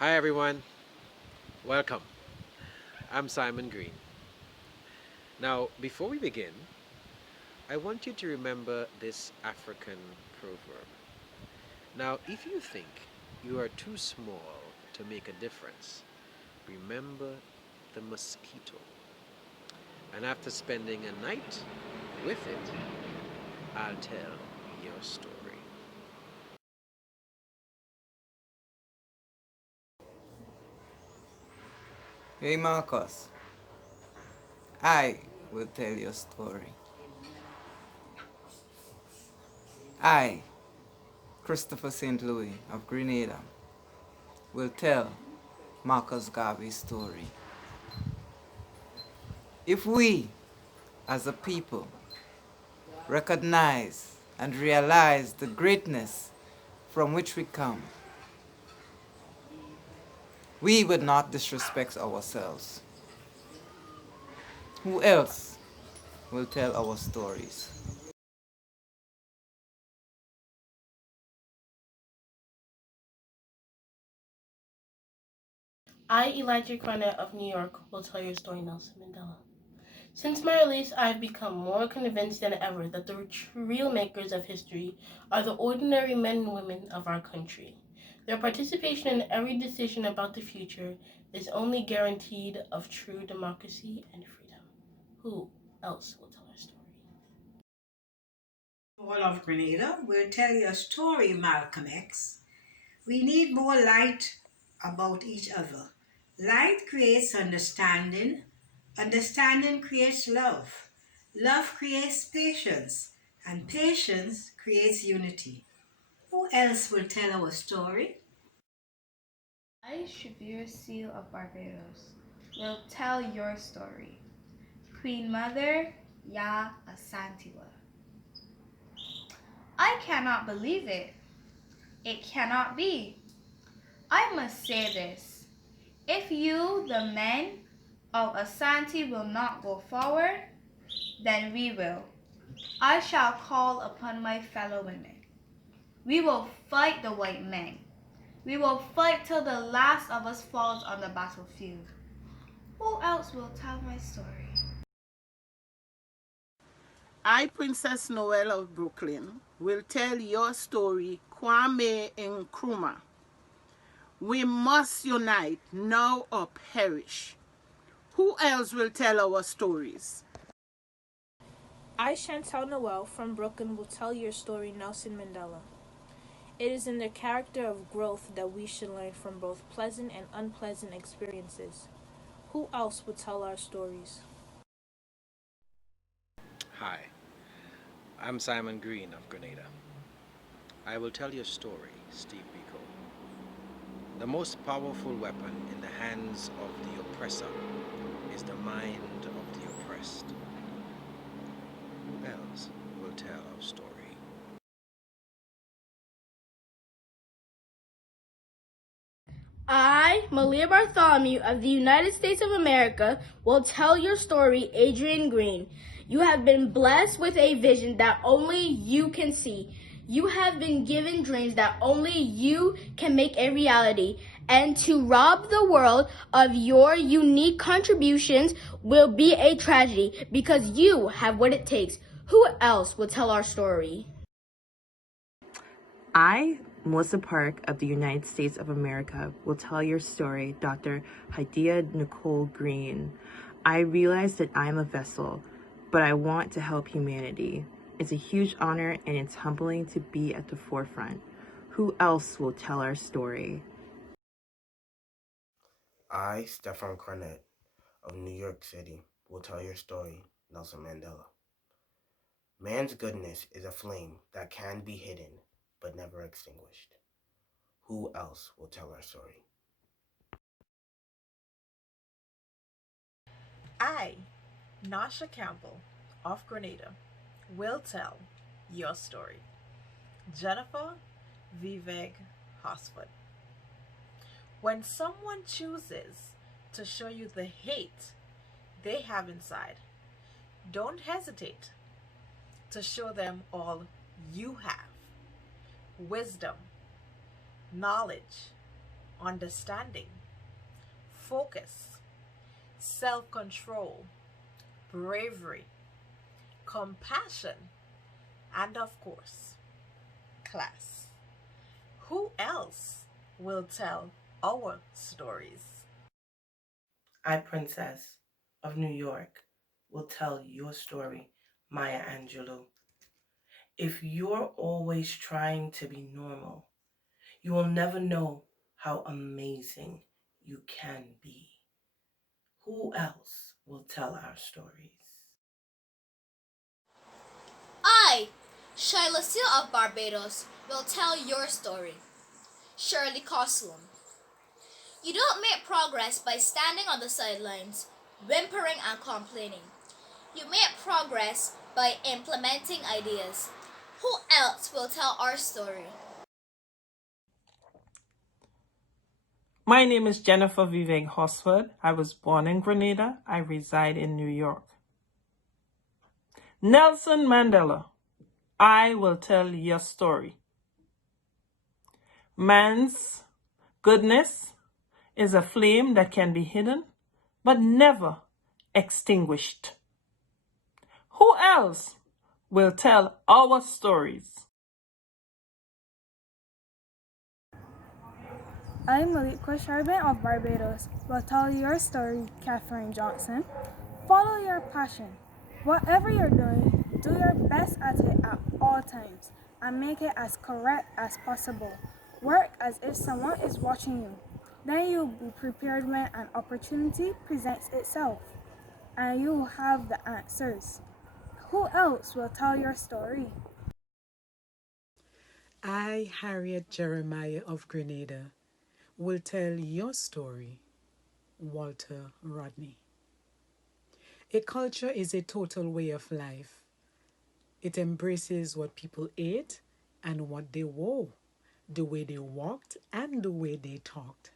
Hi everyone, welcome. I'm Simon Green. Now, before we begin, I want you to remember this African proverb. Now, if you think you are too small to make a difference, remember the mosquito. And after spending a night with it, I'll tell your story. Hey Marcus, I will tell your story. I, Christopher St. Louis of Grenada, will tell Marcus Garvey's story. If we, as a people, recognize and realize the greatness from which we come, we would not disrespect ourselves. Who else will tell our stories? I, Elijah Cornett of New York, will tell your story, Nelson Mandela. Since my release, I have become more convinced than ever that the real makers of history are the ordinary men and women of our country. Their participation in every decision about the future is only guaranteed of true democracy and freedom. Who else will tell our story? All of Grenada will tell you a story, Malcolm X. We need more light about each other. Light creates understanding, understanding creates love, love creates patience, and patience creates unity. Who else will tell our story? I, Shabir Seal of Barbados, will tell your story. Queen Mother Ya Asantewa. I cannot believe it. It cannot be. I must say this. If you, the men of Asante, will not go forward, then we will. I shall call upon my fellow women. We will fight the white men. We will fight till the last of us falls on the battlefield. Who else will tell my story? I, Princess Noel of Brooklyn, will tell your story, Kwame Nkrumah. We must unite now or perish. Who else will tell our stories? I, Chantal Noel from Brooklyn, will tell your story, Nelson Mandela. It is in the character of growth that we should learn from both pleasant and unpleasant experiences. Who else would tell our stories? Hi, I'm Simon Green of Grenada. I will tell your story, Steve Biko. The most powerful weapon in the hands of the oppressor is the mind of the oppressed. Who else will tell our story? I, Malia Bartholomew of the United States of America, will tell your story, Adrian Green. You have been blessed with a vision that only you can see. You have been given dreams that only you can make a reality. And to rob the world of your unique contributions will be a tragedy because you have what it takes. Who else will tell our story? I, Melissa Park of the United States of America, will tell your story, Dr. Hadiya Nicole Green. I realize that I'm a vessel, but I want to help humanity. It's a huge honor and it's humbling to be at the forefront. Who else will tell our story? I, Stefan Cornett of New York City, will tell your story, Nelson Mandela. Man's goodness is a flame that can be hidden but never extinguished. Who else will tell our story? I, Nasha Campbell of Grenada, will tell your story. Jennifer Vivek Hosford. When someone chooses to show you the hate they have inside, don't hesitate to show them all you have: wisdom, knowledge, understanding, focus, self-control, bravery, compassion, and of course, class. Who else will tell our stories? I, Princess of New York, will tell your story, Maya Angelou. If you're always trying to be normal, you will never know how amazing you can be. Who else will tell our stories? I, Shyla Seal of Barbados, will tell your story. Shirley Coslum. You don't make progress by standing on the sidelines, whimpering and complaining. You make progress by implementing ideas. Who else will tell our story? My name is Jennifer Vivek Hosford. I was born in Grenada. I reside in New York. Nelson Mandela, I will tell your story. Man's goodness is a flame that can be hidden, but never extinguished. Who else will tell our stories? I'm Malik Sharban of Barbados. Will tell your story, Katherine Johnson. Follow your passion. Whatever you're doing, do your best at it at all times and make it as correct as possible. Work as if someone is watching you. Then you'll be prepared when an opportunity presents itself and you will have the answers. Who else will tell your story? I, Harriet Jeremiah of Grenada, will tell your story, Walter Rodney. A culture is a total way of life. It embraces what people ate and what they wore, the way they walked and the way they talked,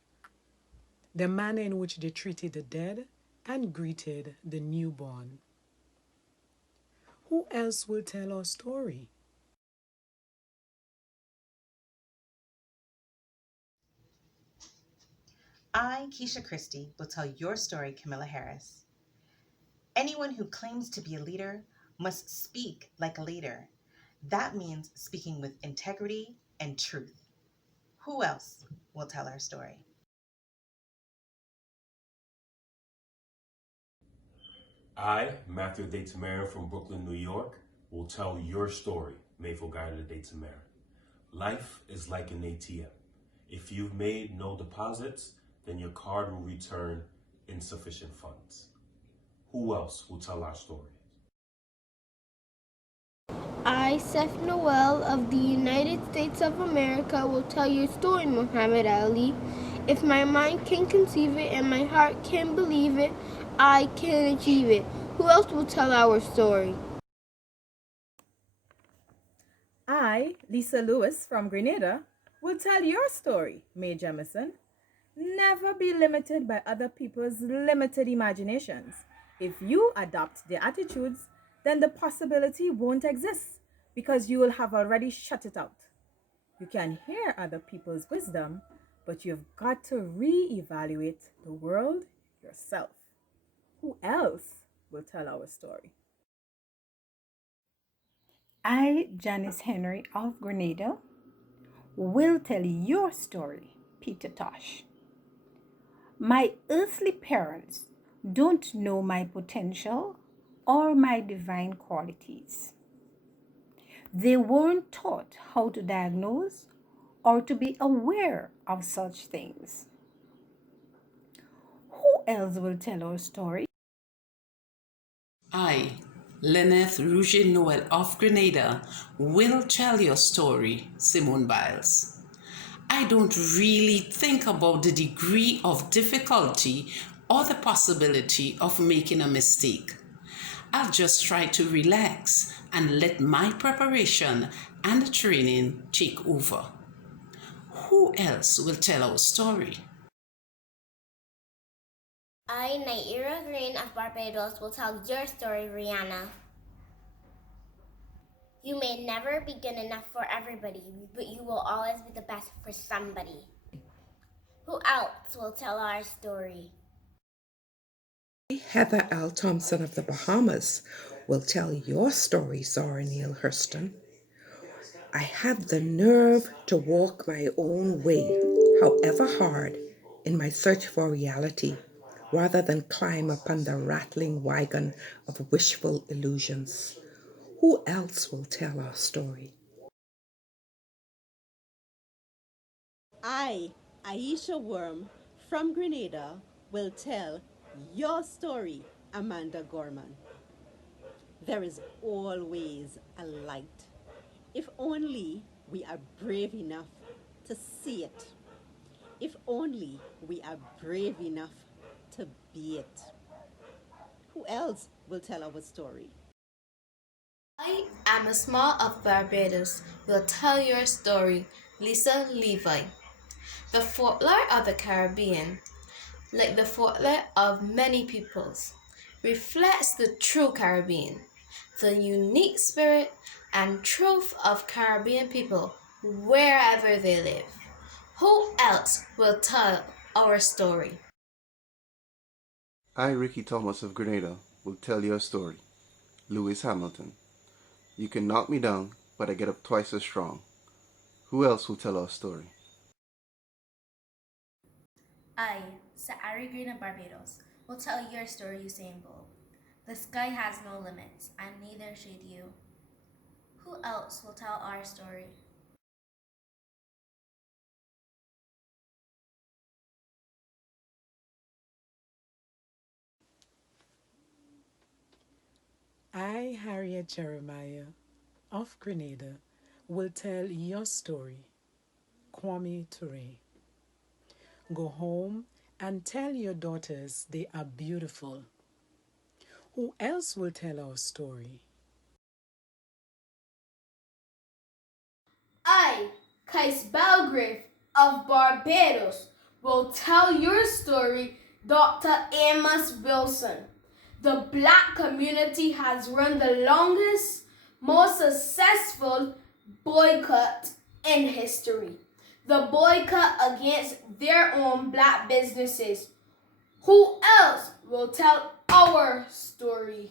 the manner in which they treated the dead and greeted the newborn. Who else will tell our story? I, Keisha Christie, will tell your story, Camilla Harris. Anyone who claims to be a leader must speak like a leader. That means speaking with integrity and truth. Who else will tell our story? I, Matthew Datamarian from Brooklyn, New York, will tell your story, Mayfield Gardner Datamarian. Life is like an ATM. If you've made no deposits, then your card will return insufficient funds. Who else will tell our story? I, Seth Noel of the United States of America, will tell your story, Muhammad Ali. If my mind can conceive it and my heart can believe it, I can achieve it. Who else will tell our story? I, Lisa Lewis from Grenada, will tell your story, Mae Jemison. Never be limited by other people's limited imaginations. If you adopt their attitudes, then the possibility won't exist because you will have already shut it out. You can hear other people's wisdom, but you've got to re-evaluate the world yourself. Who else will tell our story? I, Janice Henry of Grenada, will tell your story, Peter Tosh. My earthly parents don't know my potential or my divine qualities. They weren't taught how to diagnose or to be aware of such things. Who else will tell our story? I, Lynette Rouget Noel of Grenada, will tell your story, Simone Biles. I don't really think about the degree of difficulty or the possibility of making a mistake. I'll just try to relax and let my preparation and training take over. Who else will tell our story? I, Naira Green of Barbados, will tell your story, Rihanna. You may never be good enough for everybody, but you will always be the best for somebody. Who else will tell our story? Heather L. Thompson of the Bahamas will tell your story, Zora Neale Hurston. I have the nerve to walk my own way, however hard, in my search for reality, rather than climb upon the rattling wagon of wishful illusions. Who else will tell our story? I, Aisha Worm from Grenada, will tell your story, Amanda Gorman. There is always a light, if only we are brave enough to see it. If only we are brave enough to be it. Who else will tell our story? I am a small of Barbados will tell your story, Lisa Levi. The folklore of the Caribbean, like the folklore of many peoples, reflects the true Caribbean, the unique spirit and truth of Caribbean people wherever they live. Who else will tell our story? I, Ricky Thomas of Grenada, will tell your story. Lewis Hamilton. You can knock me down, but I get up twice as strong. Who else will tell our story? I, Sa'ari Green of Barbados, will tell your story, Usain Bolt. The sky has no limits, and neither should you. Who else will tell our story? I, Harriet Jeremiah of Grenada, will tell your story, Kwame Ture. Go home and tell your daughters they are beautiful. Who else will tell our story? I, Kais Belgrave of Barbados, will tell your story, Dr. Amos Wilson. The Black community has run the longest, most successful boycott in history. The boycott against their own Black businesses. Who else will tell our story?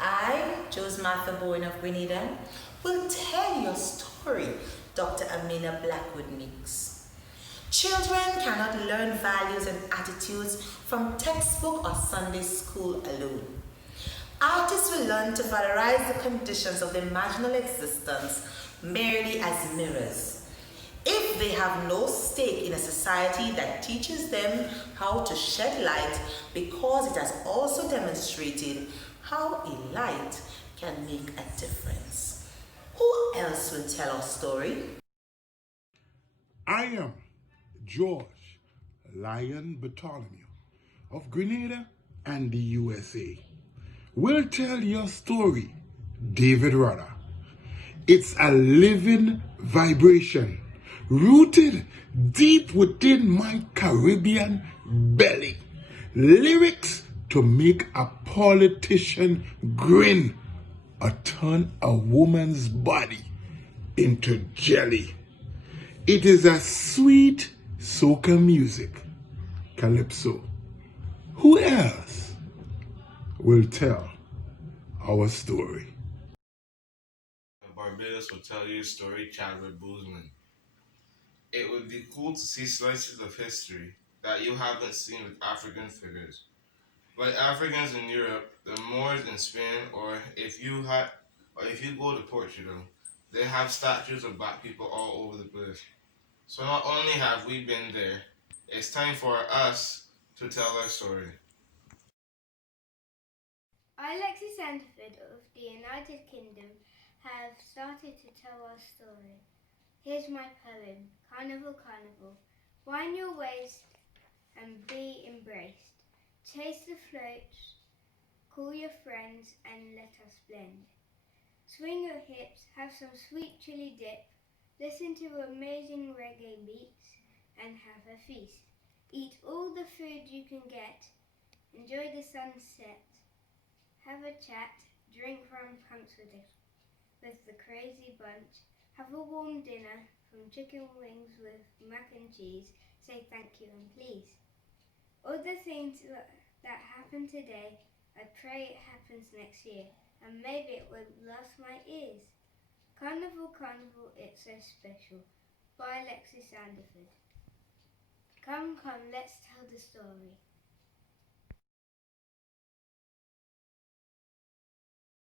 I, Jose Martha Bowen of Grenada, will tell your story, Dr. Amina Blackwood Meeks. Children cannot learn values and attitudes from textbook or Sunday school alone. Artists will learn to valorize the conditions of their marginal existence merely as mirrors. If they have no stake in a society that teaches them how to shed light, because it has also demonstrated how a light can make a difference. Who else will tell our story? I am George Lyon Bartholomew of Grenada and the USA. Will tell your story, David Rudder. It's a living vibration rooted deep within my Caribbean belly. Lyrics to make a politician grin or turn a woman's body into jelly. It is a sweet soca music, calypso. Who else will tell our story? Barbados will tell you a story, Chadwick Boseman. It would be cool to see slices of history that you haven't seen with African figures. Like Africans in Europe, the Moors in Spain, or if you go to Portugal, they have statues of black people all over the place. So not only have we been there, it's time for us to tell our story. I, Lexi Sandford of the United Kingdom, have started to tell our story. Here's my poem, Carnival, Carnival. Wind your waist and be embraced. Chase the floats, call your friends and let us blend. Swing your hips, have some sweet chili dip, listen to amazing reggae beats and have a feast. Eat all the food you can get, enjoy the sunset, have a chat, drink rum punch with the crazy bunch, have a warm dinner from chicken wings with mac and cheese, say thank you and please. All the things that happen today, I pray it happens next year, and maybe it will blast my ears. Carnival, carnival, it's so special. By Lexi Sandiford. Come, come, let's tell the story.